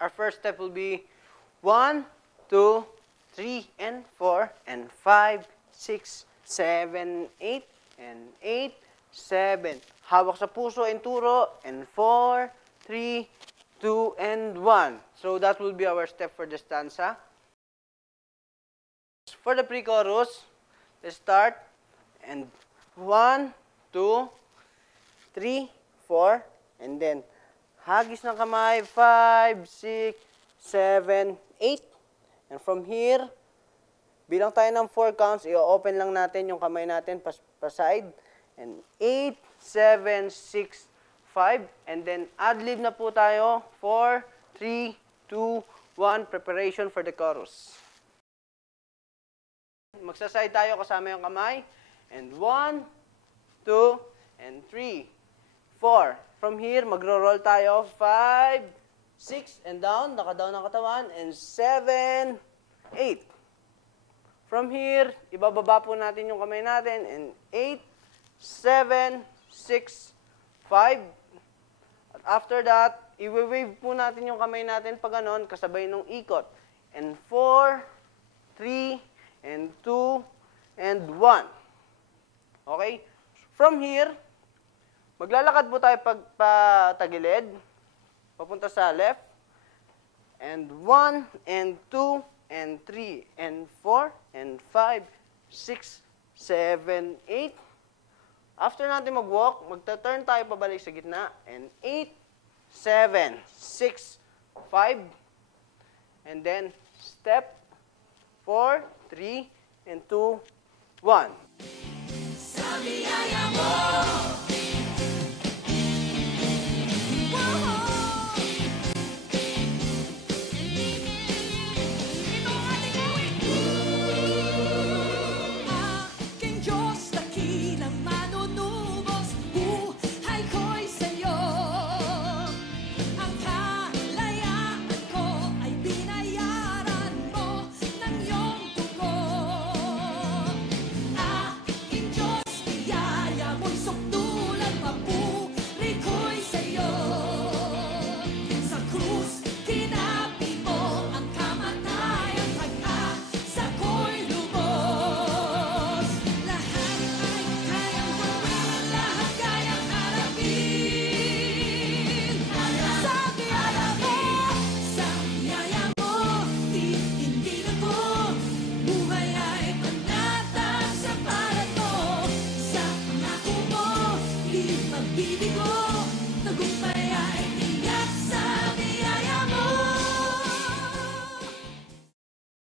our first step will be 1, 2, 3, and 4, and 5, 6, 7, 8, and 8, 7. Hawak sa puso and turo, and 4, 3, 2, and 1. So that will be our step for the stanza. For the pre-chorus, let's start, and 1, 2, 3, 4, and then hagis ng kamay, 5, 6, 7, 8. And from here, bilang tayo ng 4 counts, i-open lang natin yung kamay natin pa-side. And 8, 7, 6, 5. And then ad-lib na po tayo. 4, 3, 2, 1. Preparation for the chorus. Magsaside tayo kasama yung kamay. And 1, 2, and 3, 4. From here, magro-roll tayo. 5, 6, and down. Naka-down ang katawan. And 7, 8. From here, ibababa po natin yung kamay natin. And 8, 7, 6, 5. At after that, i-wave po natin yung kamay natin pag ganon, kasabay ng ikot. And 4, 3, and 2, and 1. Okay? From here, maglalakad po tayo patagilid, papunta sa left. And 1, and 2, and 3, and 4, and 5, 6, 7, 8. After natin mag-walk, magta-turn tayo pabalik sa gitna. And 8, 7, 6, 5. And then, step 4, 3, and 2, 1. Sa biyaya mo!